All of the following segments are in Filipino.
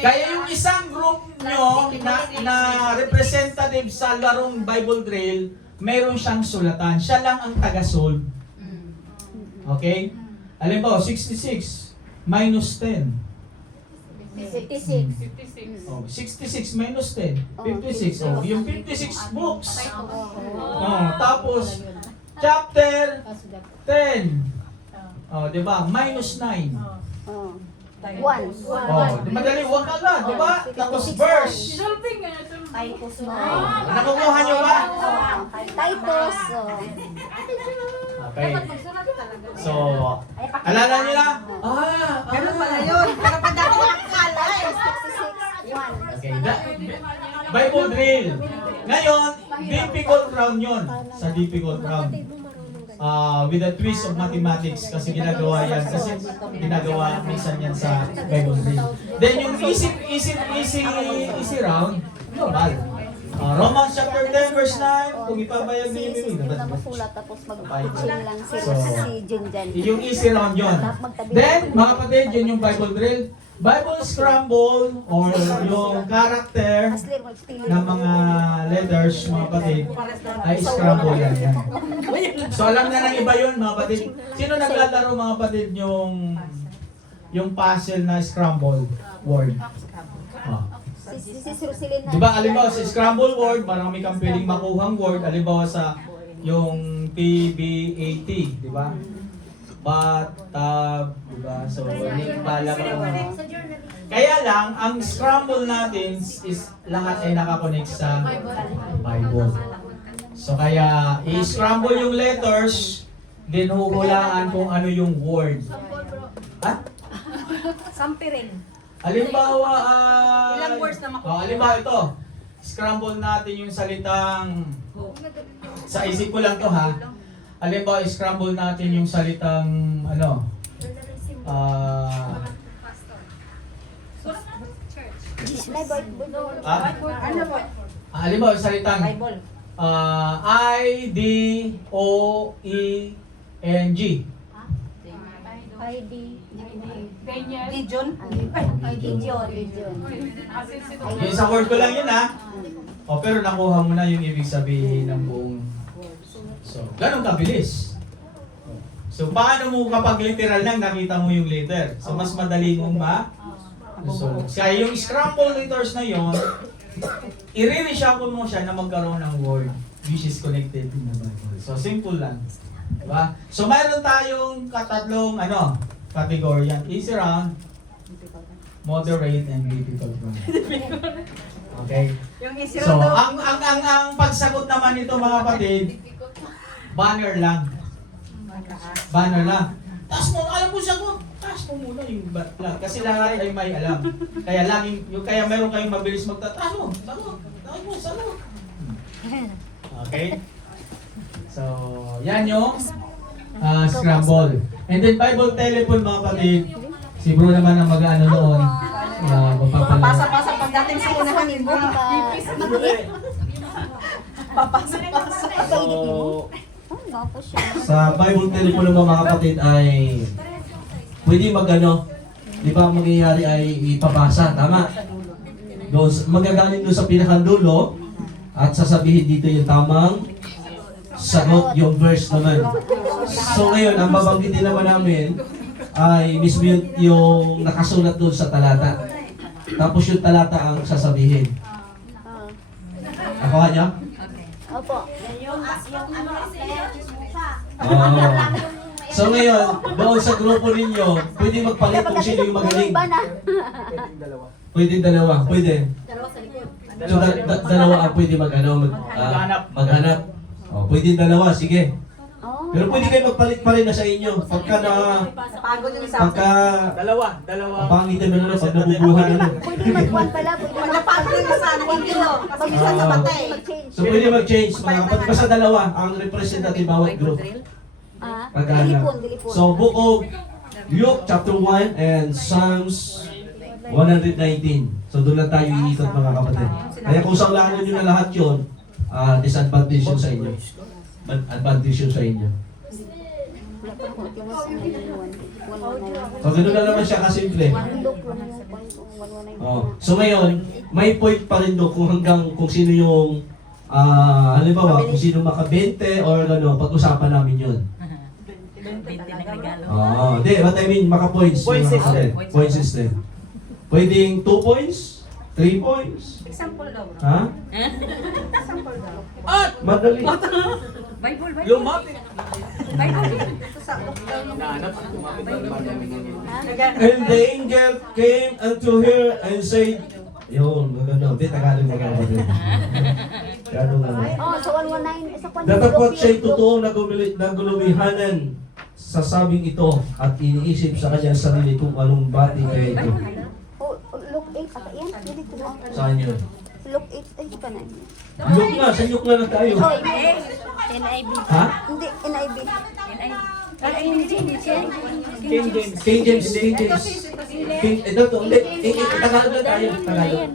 Kaya yung isang group nyo na representative sa larong Bible drill, meron siyang sulatan. Siya lang ang taga-solve. Okay? Halimbawa, 66 minus 10. 56. Oh, 66 minus 10. 56. Oh, yung 56 books. Oh, tapos, chapter 10. Oh, di ba? Minus 9. Oh. 1. Oh, madali, wag agad, di ba? Tapos verse. Nakukuha nyo ba? Titus. Okay. So, alala nyo na? Ganun pala yun. Para pa dati nakakala eh. 66. 1. Okay, Bible drill. Ngayon, difficult round yun. Sa difficult round. With a twist of mathematics kasi ginagawa yan minsan yan sa Bible drill. Then yung easy round, global. Romans chapter 10 verse 9, kung ipabayag niyo yung Sila masulat tapos mag-teaching lang si Junjan. yung easy round yun. Then, mga kapatid, yun yung Bible drill. Bible scramble or yung character ng mga letters, mga kapatid, ay scramble yan. So alam na ng iba yun, mga kapatid. Sino naglalaro, mga kapatid, yung puzzle na scramble word? Si Rosilyn na. Diba, alimbawa sa scramble word, parang may kang pwedeng makuhang word, alimbawa sa yung PBAT, diba? Batab, diba? So, pala ka. Kaya lang, ang scramble natin is lahat ay nakakonect sa Bible. So, kaya i-scramble yung letters, then huhulaan kung ano yung word. Ha? Sampirin. Halimbawa, Ilang words na makuha? halimbawa ito, scramble natin yung salitang, sa isip ko lang to ha. Halimbawa, scramble natin yung salitang, ano, Ano po? halimbawa, yung salitang, Bible. I-D-O-E-N-G. ID. Dijon. Dijon. Yung isang word ko lang yun ha. O, pero nakuha mo na yung ibig sabihin ng buong. So, ganun kabilis. So, paano mo kapag literal lang nakita mo yung letter? So, mas madali mong so, kaya yung scramble letters na yon, i-reshuffle mo siya na magkaroon ng word which is connected in the Bible. So, simple lang. Diba? So, mayroon tayong katatlong category yan. Easy round, moderate, and difficult round. Okay? Yung easy So, daw. ang pagsagot naman nito, mga kapatid, banner lang. Banner lang. Taas mo, alam mo sagot. Taas mo muna yung batlag. Kasi lahat ay may alam. Kaya kaya meron kayong mabilis magtataas mo. Sagot. Taas mo, sagot. Okay? So, yan yung scramble. And then Bible telephone, mga kapatid. Si Bro naman ang mag-ano noon. Papasa-pasa pagdating sa unahan ni Bob. Papasa-pasa. So, sa Bible telephone ng mga kapatid ay pwede di ba ang mangyayari ay ipapasa, tama? Doon, magagaling doon sa pinakandulo at sasabihin dito yung tamang sagot, yung verse naman. So ngayon, ang babanggitin naman namin ay mismo yung nakasulat doon sa talata. Tapos yung talata ang sasabihin. Nakuha niya? Opo. So ngayon, doon sa grupo ninyo, pwede magpalit kung sino yung magaling. Pwede dalawa, pwede. So dalawa ang pwede maghanap. Oh, pwede dalawa, sige. Pero pwede kayo magpalit pa rin na sa inyo. Pagka Pagod yung isa. dalawa. ang pangitin mo na pag nabubuhan na. Pwede mag-1 pala. Pag napagod yung sana, hindi no. Pag isa sa patay. So pwede mag-change mga kapatid. Basta dalawa ang representative bawat group. Maghanap. So book of Luke chapter 1 and Psalms 119. So doon lang tayo iikot, mga kapatid. Kaya kung sanglangan nyo na lahat yun, disadvantage yun sa inyo. Advantage yun sa inyo. So ganoon na naman siya kasimple. Look lang yung 119 Oh. na. So ngayon, may point pa rin doon kung sino yung halimbawa, kung sino maka-20 or ano, pag-usapan namin yun. Di, what I mean, maka-points. Point yung system. maka-points. Point system. Pwedeng 2 points, 3 points. Example daw. Ha? Example daw. Madali. Bible. Lumapit. Ito sa lockdown yung Nahanap. And the angel came unto her and said, yun, maganda. Di, Tagalog na gano'n. Gano'n nga. Oh, sa 119, sa Datapot siya'y totoo na gulumihanan sa sabing ito at iniisip sa kanyang sarili kung anong bati kaya ito. Oh, look 8 ata yan. Dili ko lang. Saan yun? Look 8 ay pa na. Look nga, sa look nga na tayo. Oh, NIV. Ha? Hindi, NIV. King James. King James, King James. Ito, Tagalog na tayo. Tagalog.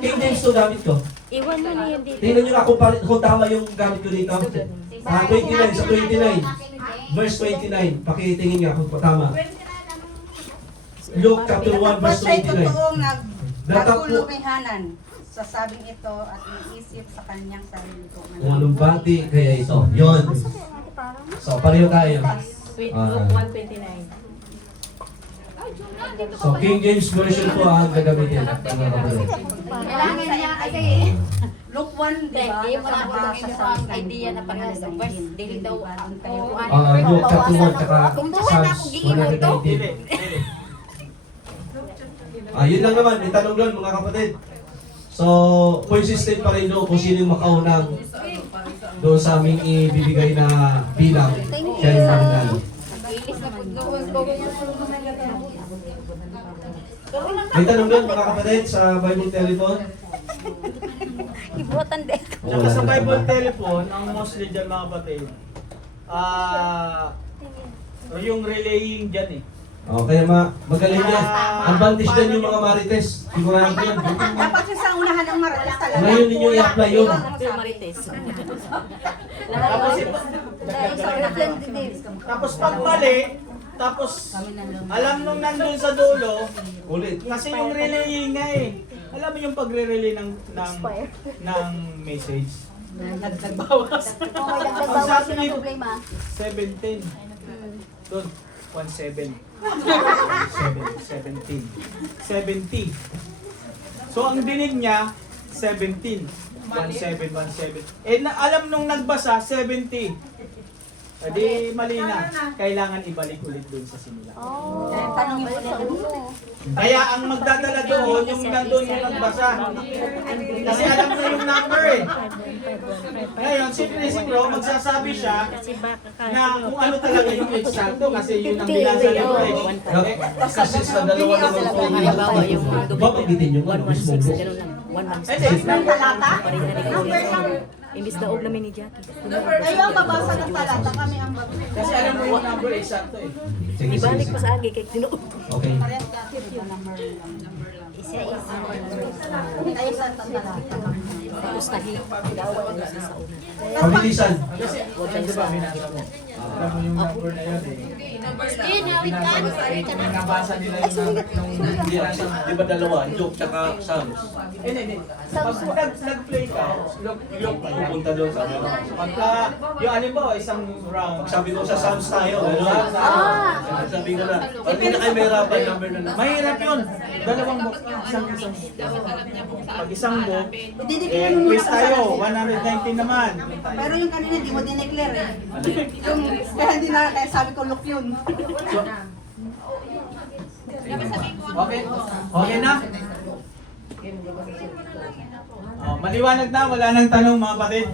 King James to gamit ko. Iwan mo na yun dito. Tingnan nyo nga kung tama yung gamit ko dito. 29, sa 29. Verse 29. Pakitingin nga kung tama. Luke chapter 1 verse Siya'y 29. totoong Datapot. nagulumihanan sa sabing ito at iniisip sa kanyang sarili ko. Kung anong bati kaya ito. Yun. So, pareho tayo. Luke 1:29. So, King James Version po ang gagamitin. Kailangan niya kasi Luke 1, di ba? Hindi mo na Nakabasa kung sa ang Psalm idea na pangalan ng verse. Dili daw Doon tayo. Luke chapter 1 tsaka Psalms Dili. 119. Yun lang naman. May tanong doon mga kapatid. So, point system pa rin doon kung sino yung makaunang doon sa aming ibibigay na bilang. Siya yung mananalo. Ilis na pagdoon ko. May tanong doon mga kapatid sa Bible Telephone. ibutan din. Tsaka sa Bible telephone, ang mostly dyan mga kapatid, yung relaying dyan eh. Kaya magaling yan. Advantage din yung mga marites. Sigurado yan. Dapat siya sa unahan ng marites talaga. Ngayon ninyo i-apply yun. Marites. Tapos, tapos pag mali, tapos alam nung nandun sa dulo, Ulit. kasi yung relaying nga eh. Alam mo yung pagre-relay ng message? Nagbawas. Oh, may dagdag bawas yun ang problema. 17. Doon, 17. 17. 70. So ang dinig niya, 17. 17. Alam nung nagbasa, 70. Edi mali na. Kailangan ibalik ulit doon sa simula. Oh, Tanongin mo sa ulo. Kaya ang magdadala doon, yung nandun yung nagbasa. Kasi alam mo yung number eh. Ngayon, si bro, magsasabi siya na kung ano talaga yung eksakto kasi yun ang binasa ng bro eh. Kasi sa dalawa naman po. Halimbawa yung Babagitin yung ano mismo po. Ganun lang. 116. Hindi. Ng talata? Imbis na og namin ni Jackie. Ayaw ang babasa ng talata. Kami ang babasa. Kasi alam mo yung number eksakto eh. Sige, sige, Ibalik sige. pa sa agi kay tinuod. Okay. Ayaw sa talata. Gustahi. Dawa mo sa una. Pabilisan. Kasi, di ba, binasa mo. Alam mo yung number na yun eh. Nabasa nila yung binasa. Di ba dalawa? Luke tsaka Psalms. Hindi. Pag nag-play ka, look Pupunta doon sa ano. pagka, yung ano ba, isang round. Sabi ko sa Psalms tayo. Ano? Sabi ko na. Pag hindi na kayo mahirapan, number na lang. Mahirap yun. Dalawang book. Isang. Pag isang book, Dideclare mo quiz sa tayo. 119 naman. Pero yung kanina, di mo dineclare eh. Yung, kaya hindi na, kaya sabi ko, look yun. So, okay? Okay na? Maliwanag na, wala nang tanong mga kapatid.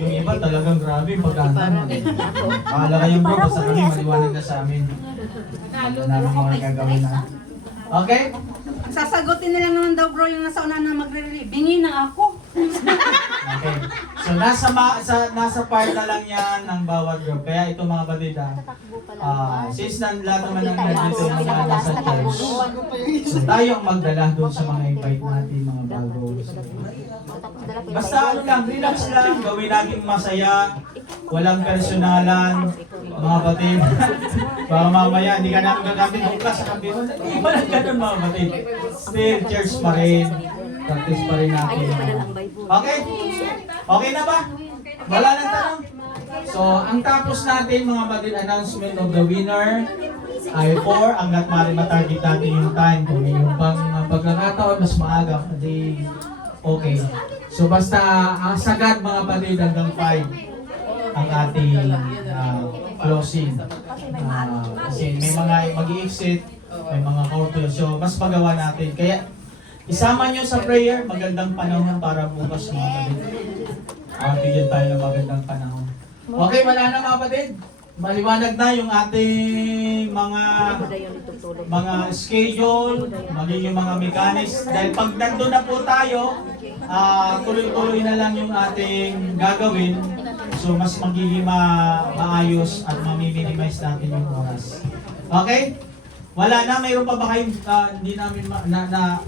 Yung iba talagang grabe pagkanta. Bahala kayong bro, basta kami maliwanag na sa amin. Ano namin mga gagawin na. Okay? Sasagutin na lang naman daw bro yung nasa unahan na magre-relieve. Bingi na ako. Okay. So nasa part na lang yan ng bawat group. Kaya ito mga batid since lahat naman ang nandito yung mga nasa church, so tayo ang magdala doon sa mga invite natin, mga bago. Basta ano lang, relax lang, gawin natin masaya, walang personalan, mga batid. Baka mamaya, hindi ka namin gagamit bukas sa kampiyon. Hindi pa lang ganun mga batid. Still, church pa rin. Practice pa rin natin. Okay? Okay na ba? Wala nang tanong? So, ang tapos natin mga batid, announcement of the winner ay 4 hanggat mari matarget natin yung time. Kung may yung pagkakataon, mas maaga. Hindi okay. So, basta sagad mga batid hanggang 5 ang ating closing. Kasi may mga mag-i-exit, may mga auto. So, mas magawa natin. Kaya, isama nyo sa prayer, magandang panahon para bukas mga batid. Bigyan tayo ng magandang panahon. Okay, wala na mga batid. Maliwanag na yung ating mga schedule, magiging mga mechanics. Dahil pag nandun na po tayo, tuloy-tuloy na lang yung ating gagawin. So, mas magiging maayos at mamiminimise natin yung oras. Okay? Wala na, mayroon pa ba kayong hindi namin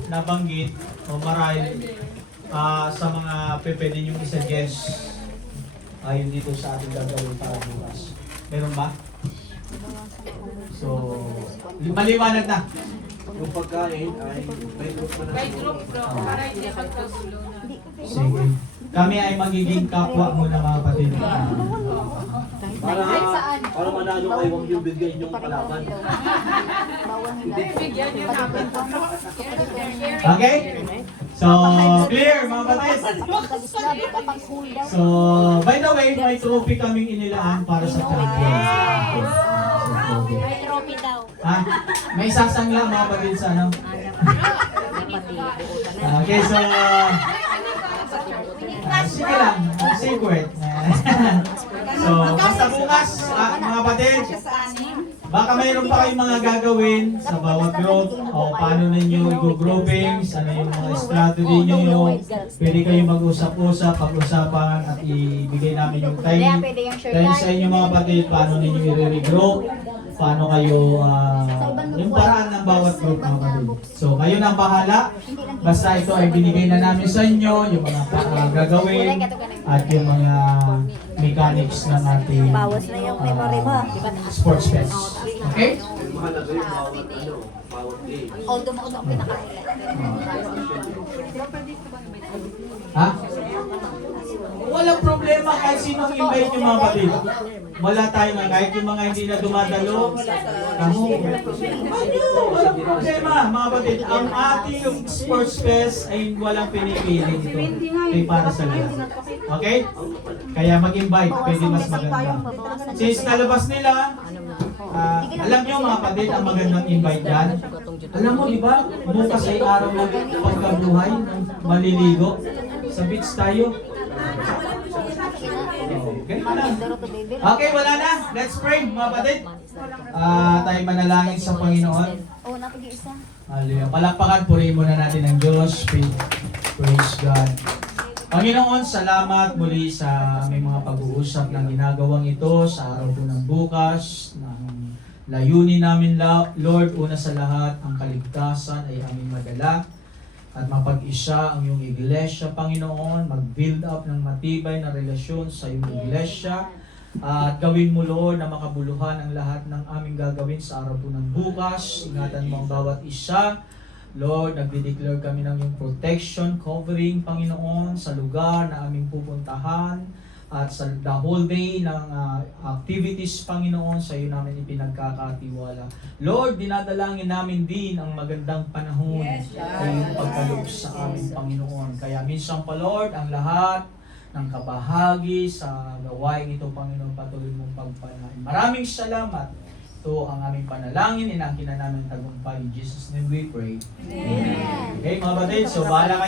nabanggit o marahil sa mga pwede nyo i-suggest ayon dito sa ating gagawin para bukas? Meron ba? So, maliwanag na. Yung pagkain ay by group na By group bro, para hindi pagkagulo na. Sige. Kami ay magiging kapwa muna mga kapatid. Para manalo kayo, huwag yung bigay yung kalaban. Bigyan niyo namin. Okay? So, clear mga kapatid. So, by the way, may trophy kaming inilaan para sa champion. May trophy daw. Ha? May sasangla mga kapatid sa ano? Okay, so sige lang, secret. So, basta bukas, mga kapatid, baka mayroon pa kayong mga gagawin sa bawat group o paano ninyo i-groupings, ano yung mga strategy nyo, pwede kayong mag-usap-usap, pag-usapan at ibigay namin yung time sa inyo mga kapatid, paano ninyo i-regroup, paano kayo, yung paraan ng bawat group mga kapatid. So, kayo na ang bahala, basta ito ay binigay na namin sa inyo, yung mga gagawin, at yung mga mechanics ng ating Bawas na yung memory mo. sports fest. Okay? Mahalaga yung bawat game. Although mo itong pinakain. Ha? Walang problema kahit sinong invite yung mga kapatid. Wala tayo nga, kahit yung mga hindi na dumadalo. Kamu. Walang problema mga kapatid. Ang ating yung sports fest ay walang pinipili ito. Ay para sa lahat. Okay? Kaya mag-invite, pwede mas maganda. Since nalabas nila, alam nyo mga kapatid, ang magandang invite dyan. Alam mo, di ba? Bukas ay araw ng pagkabuhay, ng maliligo. Sa beach tayo. Okay, wala na. Let's pray, mga kapatid. Tayo manalangin sa Panginoon. Oo, napag-iisa. Hallelujah. Palakpakan, purihin muna natin ang Diyos. Praise God. Panginoon, salamat muli sa aming mga pag-uusap na ginagawang ito sa araw po ng bukas. Ng layunin namin, Lord, una sa lahat, ang kaligtasan ay aming madala at mapag-isa ang iyong iglesia, Panginoon, mag-build up ng matibay na relasyon sa iyong iglesia at gawin mo, Lord, na makabuluhan ang lahat ng aming gagawin sa araw po ng bukas. Ingatan mo ang bawat isa. Lord, nagde-declare kami ng iyong protection, covering, Panginoon, sa lugar na aming pupuntahan at sa the whole day ng activities, Panginoon, sa iyo namin ipinagkakatiwala. Lord, dinadalangin namin din ang magandang panahon sa iyong pagkaloob sa aming Panginoon. Kaya minsan pa, Lord, ang lahat ng kabahagi sa gawain ito, Panginoon, patuloy mong pagpalain. Maraming salamat. Ito ang aming panalangin, inangkin na namin tagumpay. In Jesus' name we pray. Amen. Okay, mga batid, so bahala kayo.